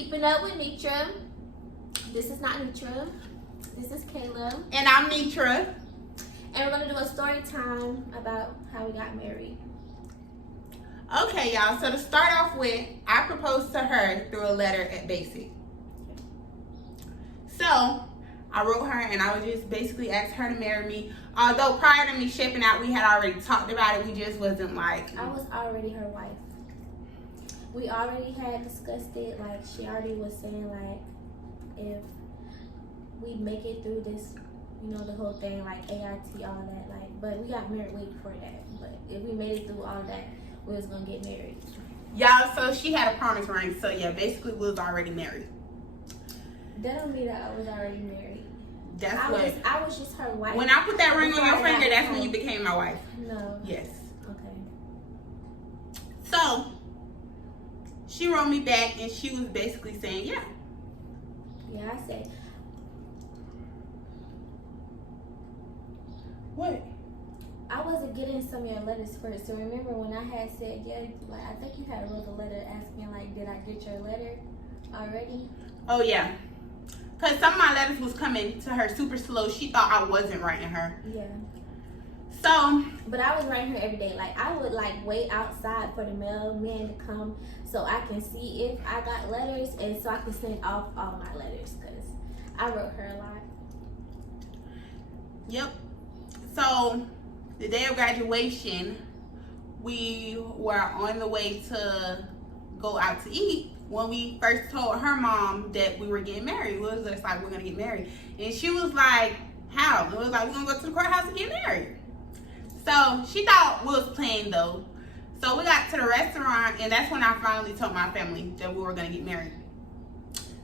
Keeping Up with Nitra. This is not Nitra. This is Kayla. And I'm Nitra. And we're going to do a story time about how we got married. Okay, y'all. So to start off with, I proposed to her through a letter at Basic. So I wrote her and I would just basically ask her to marry me. Although prior to me shipping out, we had already talked about it. We just wasn't like... I was already her wife. We already had discussed it. Like, she already was saying, like, if we make it through this, you know, the whole thing, like AIT, all that, like, but we got married way before that. But if we made it through all that, we was gonna get married. Y'all, so she had a promise ring. So yeah, basically we was already married. That don't mean that I was already married. I was just her wife. When I put that ring on your finger, that's when you became my wife. No. Yes. Okay. So she wrote me back and she was basically saying, yeah. Yeah, I said. What? I wasn't getting some of your letters first. So remember when I had said, yeah, like I think you had wrote a letter asking, like, did I get your letter already? Oh, yeah. Because some of my letters was coming to her super slow. She thought I wasn't writing her. Yeah. So. But I was writing her every day. Like, I would, like, wait outside for the mailman to come so I can see if I got letters and so I can send off all my letters because I wrote her a lot. Yep. So, the day of graduation, we were on the way to go out to eat. When we first told her mom that we were getting married, we was just like, we're gonna get married. And she was like, how? And we was like, we're gonna go to the courthouse and get married. So she thought we was playing though. So we got to the restaurant and that's when I finally told my family that we were gonna get married.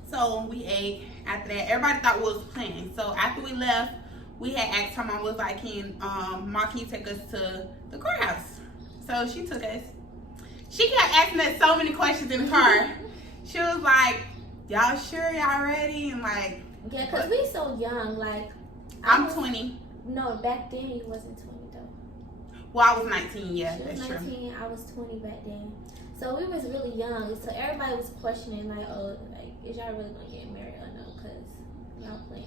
So we ate. After that, everybody thought we was playing. So after we left, we had asked her mom, was like, Mom, can you take us to the courthouse? So she took us. She kept asking us so many questions in the car. She was like, y'all sure y'all ready? And like, yeah, because we so young. Like, I'm 20. No, back then you wasn't 20 though. Well, I was 19, yeah, she was that's 19, true. I was 20 back then. So we was really young. So everybody was questioning like, oh, like, is y'all really gonna get married or no? Because y'all playing.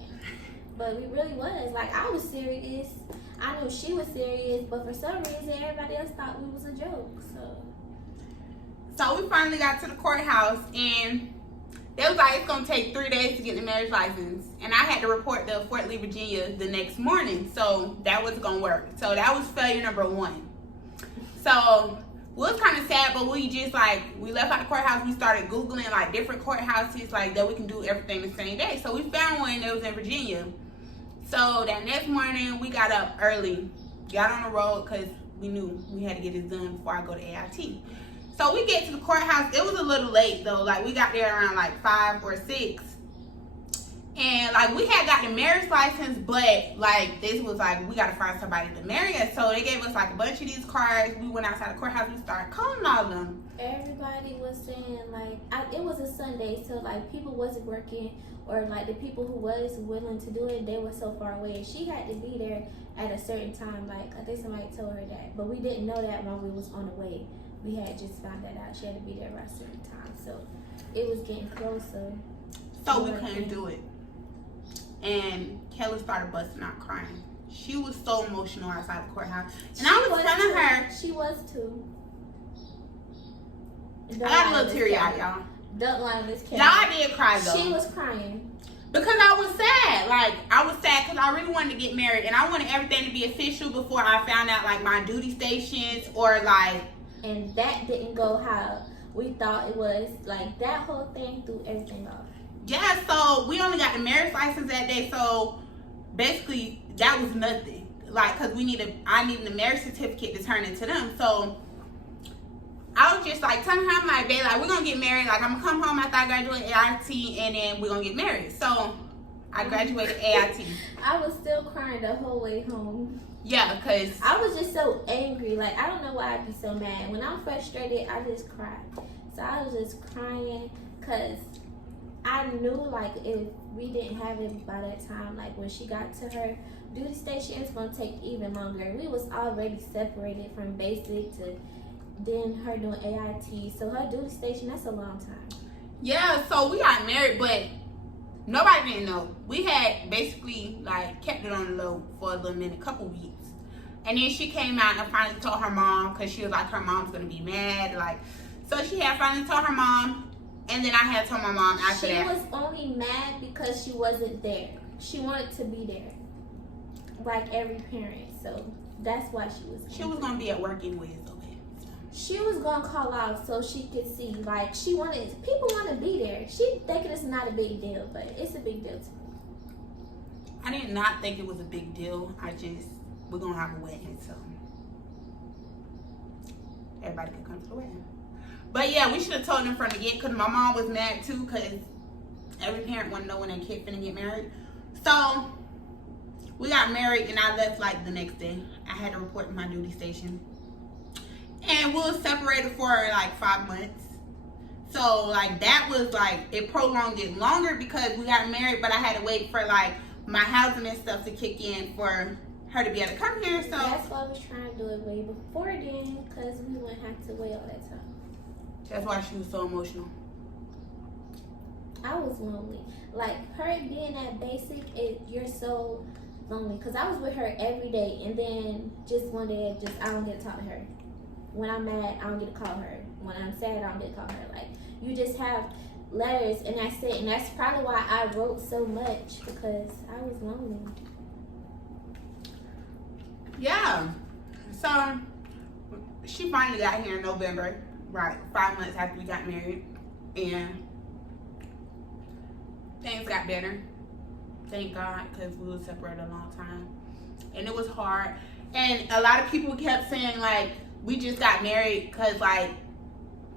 But we really was. Like, I was serious. I knew she was serious. But for some reason, everybody else thought we was a joke. So we finally got to the courthouse and they was like, it's gonna take 3 days to get the marriage license. And I had to report to Fort Lee, Virginia the next morning. So that wasn't gonna work. So that was failure number 1. So we was kind of sad, but we just like, we left out the courthouse. We started Googling like different courthouses like that we can do everything the same day. So we found one that was in Virginia. So that next morning we got up early, got on the road because we knew we had to get this done before I go to AIT. So we get to the courthouse. It was a little late though. Like we got there around like 5 or 6. And like we had got the marriage license, but like this was like, we gotta find somebody to marry us. So they gave us like a bunch of these cards. We went outside the courthouse. We started calling all of them. Everybody was saying like, it was a Sunday, so like people wasn't working, or like the people who was willing to do it, they were so far away. And she had to be there at a certain time. Like I think somebody told her that, but we didn't know that when we was on the way. We had just found that out. She had to be there by a certain time. So it was getting closer. So we couldn't do it. And Kayla started busting out crying. She was so emotional outside the courthouse. And I was telling her. She was too. I got a little teary eyed, y'all. Don't lie to this camera. Y'all did cry though. She was crying. Because I was sad. Like, I was sad because I really wanted to get married. And I wanted everything to be official before I found out like my duty stations or like. And that didn't go how we thought it was. Like, that whole thing threw everything off. Yeah, so we only got the marriage license that day. So basically, that was nothing. Like, because I needed the marriage certificate to turn into them. So I was just like telling her, I'm like, babe, like, we're going to get married. Like, I'm going to come home after I graduate AIT and then we're going to get married. So I graduated AIT. I was still crying the whole way home. Yeah, because I was just so angry. Like, I don't know why I'd be so mad. When I'm frustrated, I just cry. So I was just crying because I knew, like, if we didn't have it by that time, like, when she got to her duty station, it's going to take even longer. We was already separated from basic to then her doing AIT. So her duty station, that's a long time. Yeah, so we got married, but nobody didn't know. We had basically like kept it on the low for a little minute, couple weeks. And then she came out and finally told her mom, because she was like, her mom's gonna be mad. Like, so she had finally told her mom, and then I had told my mom after that. She was only mad because she wasn't there. She wanted to be there, like every parent. So that's why she was. She was gonna be at work anyways, though. She was gonna call out so she could see. Like, she wanted, people want to be there. She thinking it's not a big deal, but it's a big deal to me. I did not think it was a big deal. We're gonna have a wedding, so everybody could come to the wedding. But yeah, we should have told them from the get, because my mom was mad too, because every parent want to know when their kid finna get married. So we got married and I left like the next day. I had to report to my duty station. And we were separated for like 5 months. So like that was like, it prolonged it longer because we got married, but I had to wait for like my housing and stuff to kick in for her to be able to come here. So that's why I was trying to do it way before then, because we wouldn't have to wait all that time. That's why she was so emotional. I was lonely. Like, her being that basic, you're so lonely. Because I was with her every day, and then just one day, I don't get to talk to her. When I'm mad, I don't get to call her. When I'm sad, I don't get to call her. Like, you just have letters, and that's it. And that's probably why I wrote so much, because I was lonely. Yeah. So she finally got here in November, right? 5 months after we got married, and things got better. Thank God, because we were separated a long time, and it was hard. And a lot of people kept saying like, we just got married because like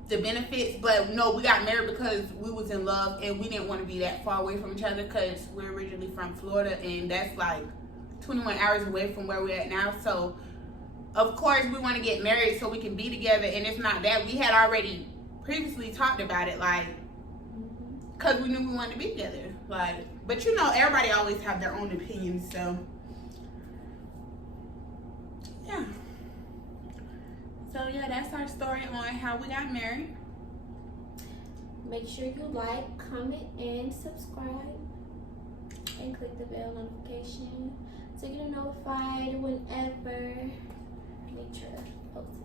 the benefits, but no, we got married because we was in love and we didn't want to be that far away from each other, because we're originally from Florida and that's like 21 hours away from where we're at now. So of course we want to get married so we can be together, and it's not that. We had already previously talked about it, like, because we knew we wanted to be together. Like, but you know, everybody always have their own opinions, so yeah. So yeah, that's our story on how we got married. Make sure you like, comment, and subscribe. And click the bell notification so you get notified whenever Nitra posts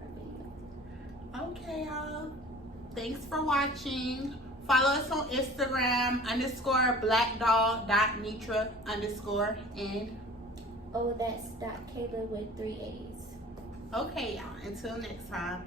her video. Okay, y'all. Thanks for watching. Follow us on Instagram _blackdoll.nitra_ and oh, that's .Kayla with 3 A's. Okay, y'all. Until next time.